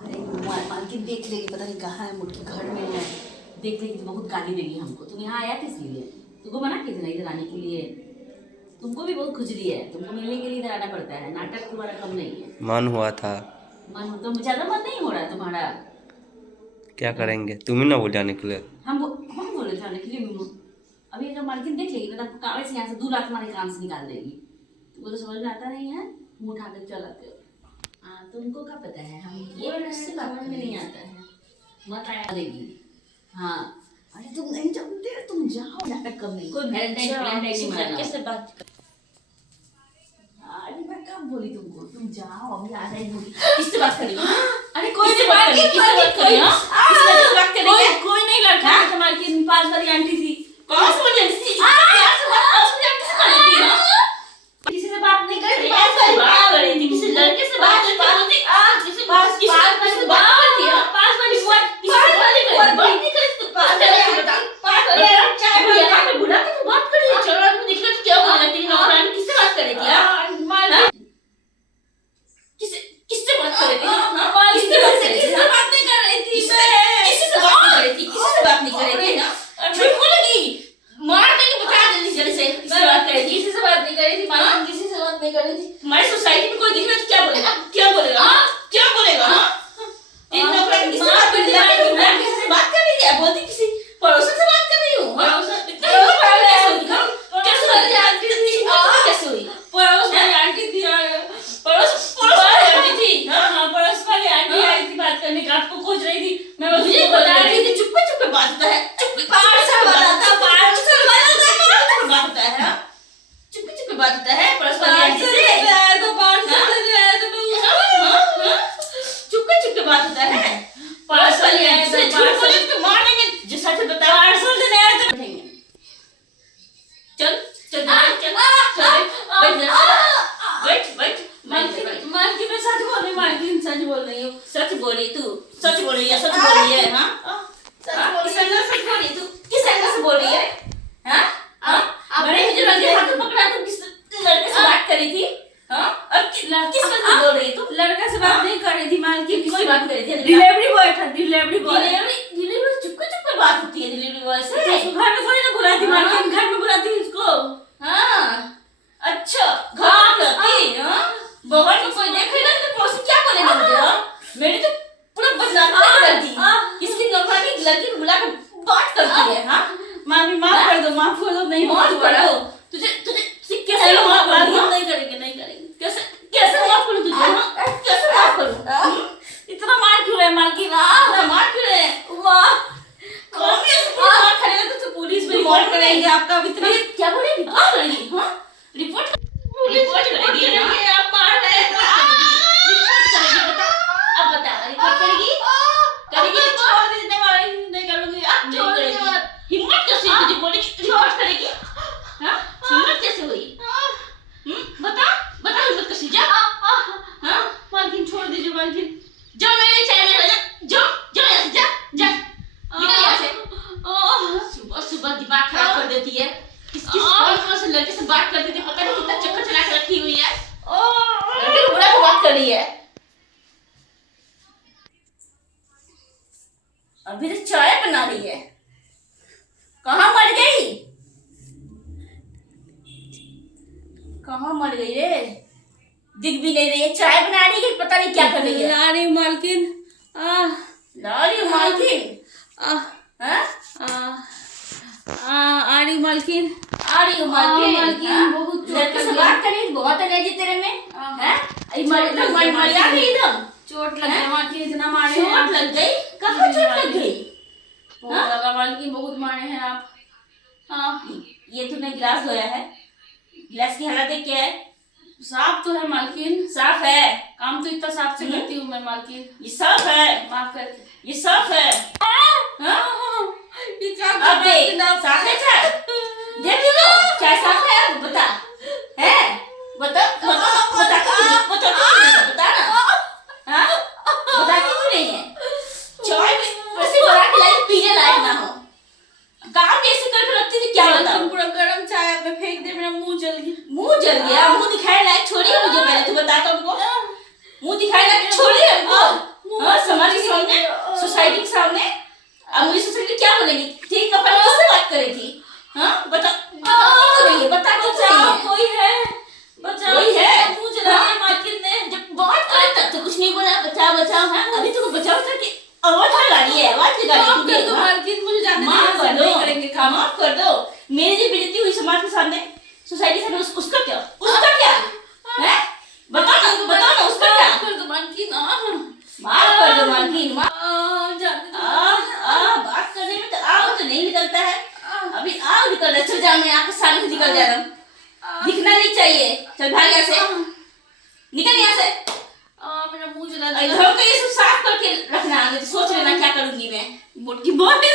अरे मालकिन देख लेगी, पता नहीं कहाँ है, मुटकी घर में है। देख लेगी तो बहुत गाली देगी हमको। तुम यहाँ आया किस लिए? तुमको मना किया था ना इधर आने के लिए। तुमको भी बहुत खुजली है, तुमको मिलने के लिए इधर आना पड़ता है। नाटक तुम्हारा कम नहीं है। मन हुआ था। मन तो ज्यादा मन नहीं हो रहा है तुम्हारा। क्या करेंगे, तुम ही ना बोल जाने के लिए। हम बोले जाने के लिए मीनू। अभी जब मालकिन देख लेगी ना, तब कागज से यहाँ से 2 लाख तुम्हारे कान से निकाल देगी। तुमको तो समझ में आता नहीं है, मुंह उठा कर चलाते हो। हाँ, तुमको क्या पता है, हम ये किससे समझ में नहीं आता है। मत आया देगी। हाँ, अरे तुम नहीं जानते, तुम जाओ, नाटक कम नहीं। कोई वैलेंटाइन नहीं माना। कैसे बात कर? अरे मैं कब बोली तुमको, तुम जाओ, अभी आ जाएगी। किससे बात करेगी? अरे कोई किससे नहीं, बात करेगी? किससे बात करेगी? किससे बात करेगी? कोई नहीं लड़का है मालकिन, पास वाली आंटी थी। कौन सी वाली आंटी थी? प्यार से बात, पास वाली आंटी से कर लेती है ना? किसी से बात नहीं कर रही, ऐसे बात कर रही थी, किसी लड़के से बात करती होती। किसी पास से बात करती है, पास वाली किसी से बात नहीं करती तो पास वाली बता, पास वाली चाय भी यहाँ पे बुला के तू बात कर रही है। चलो आदमी निकल तो क्या बोलेगा, तेरी नौकरानी किससे बात करेगी? किससे बात करेगी? किससे बात करेगी? किसी से बात नहीं कर रही थी मैं। किसी से बात नहीं करेगी, किसी से बात नहीं करेगी ना। झूठ बोलेगी, मार देगी, बता देगी जल्दी से। किससे बात करेगी? किसी से बात नहीं कर रही थी मालकिन, किसी से बात नहीं कर रही थी। हमारी सोसाइटी में कोई दिखे तो क्या बोलेगा? क्या बोलेगा? क्या बोलेगा? तेरी नौकरानी किससे बात कर रही है? मैं किसी से बात कर रही है, बोलती किसी पड़ोसन से बात कर रही हूँ। इतना कैसे वाली आंटी थी? कैसे हुई? पड़ोस वाली आंटी थी और पड़ोस वाली आंटी थी। हाँ, पड़ोस वाली आंटी आई थी बात करने का, आपको खोज रही थी। मैं मुझे बता रही थी चुप्पे चुप्पे बात होता है। चुप्पे पार्सल वाला था, पार्सल वाला था। बात होता है। चुप्पे चुप्पे बात होता है पड़ोस वाली आंटी से। चुप्पे चुप्पे बात होता है पड़ोस वाली आंटी से। झूठ बोले तो मार देंगे। जो सच बताओ, पार्सल देने आया था। चल चल चल बैठ मालकिन मैं सच बोल रही हूँ, मालकिन सच बोल रही हूँ। सच बोली तू, सच बोल रही है, सच बोल रही है। हाँ, किस एंगल से बोल रही तू? किस एंगल से बोल रही है? हाँ, बड़े हिजड़े के हाथ पकड़ा, तुम किस लड़के से बात करी थी? हाँ, और किस वजह से बोल रही है तू? लड़का से बात नहीं कर रही थी मालकिन, किससे बात कर रही थी? डिलीवरी बॉय था, delivery boy. Delivery Chupke Chupke बात होती है डिलीवरी बॉय से। घर में थोड़ी ना बुलाती मालकिन, घर में बुलाती उसको। हाँ, अच्छा, घर में बुलाती। हाँ, बाहर में कोई देखेगा तो पड़ोसी क्या बोलेगा मुझे? मेरी तो पूरा बदनामी कर दी। इसकी नौकरानी लड़की को बुला कर बात करती है। हाँ, मामी माफ कर दो, माफ कर दो। नहीं माफ करो। तुझे कैसे माफ करूँ? नहीं करेंगे, नहीं करेंगे। कैसे कैसे माफ करूँ तुझे? कैसे माफ करूँ? इतना मार क्यों रहे मालकिन? इतना मार क्यों रहे? कौन भी ऐसे पूरा मार खाएगा तो तू पुलिस में रिपोर्ट करेंगे। आपका अब इतना क्या बोलेगी? रिपोर्ट करेगी? हाँ, रिपोर्ट करेगी ना? आप मार रहे हैं। रिपोर्ट करेगी, बता। अब बता, रिपोर्ट करेगी? करेगी रिपोर्ट? छोड़ दीजिए, नहीं करूंगी। नहीं करेगी। हिम्मत कैसे हुई तुझे बोली रिपोर्ट करेगी? हाँ, हिम्मत कैसे हुई? बता हिम्मत कैसे? जा। हाँ, मालकिन छोड़ दीजिए मालकिन। जाओ, मेरे चाय में जा। जाओ यहाँ से, जा निकल यहाँ से। सुबह सुबह दिमाग खराब कर देती है। कौन से लड़के से बात करती थी, पता नहीं कितना चक्कर चला के रखी हुई है। लड़के को बुला के बात कर रही है। अभी तो चाय बना रही है। कहाँ मर गई? कहाँ मर गई रे? दिख भी नहीं रही है। चाय बना रही है, पता नहीं क्या कर रही है। ला रही हूँ मालकिन। ला रही हूँ मालकिन। हाँ? आ रही हूँ मालकिन। आ रही हूँ मालकिन। मालकिन, बहुत चोट लड़के से लगी। बात करी, बहुत एनर्जी तेरे में है। मरिया गई एकदम। चोट लग गई मालकिन, इतना मारे हैं। चोट लग गई? कहाँ चोट लग गई? बहुत लगा मालकिन, बहुत मारे हैं आप। हाँ, ये तूने गिलास धोया है? गिलास की हालत देख क्या है? साफ तो है मालकिन, साफ है। काम तो इतना साफ से करती हूँ मैं मालकिन। ये साफ है। माफ करके। ये साफ है। हाँ? ये क्या अबे साफ है चाय? देख लो, चाय साफ है? बता, है? बता ना। हाँ, बताती क्यों नहीं है? चाय वैसे बना के लाई, पीने लायक ना हो। काम कैसे करके रखती थी, क्या बताऊं? पूरा गरम चाय आप फेंक दे, मेरा मुंह जल गया। मुंह जल गया? मुंह दिखाए लायक छोड़ी है मुझे, पहले तू बता। तुमको मुंह दिखाए लायक छोड़ी है हमको? हाँ, बचाओ है, अभी तुमको बचाओ करके आवाज लगा रही है, आवाज लगा माफ रही कर है। दो मालकिन, मुझे जाने दो, माफ यहाँ से कर दो, नहीं करेंगे काम। माफ कर दो। मेरी जो बेइज्जती हुई समाज के सामने, सोसाइटी से, उसका क्या, उसका क्या है? बताओ ना उसका क्या? माफ कर दो मालकिन, माफ कर दो मालकिन, जाने दो। बात करने में तो आग तो नहीं निकलता है, अभी आग निकल रहा है। चल जा, मैं आपके सामने से निकल जा रहा हूँ, दिखना नहीं चाहिए। चल भाग यहाँ से, निकल यहाँ से। मेरा मुंह जला घर को ये सब साफ करके रखना, नहीं तो सोच लेना क्या करूंगी मैं। मोटी बहुत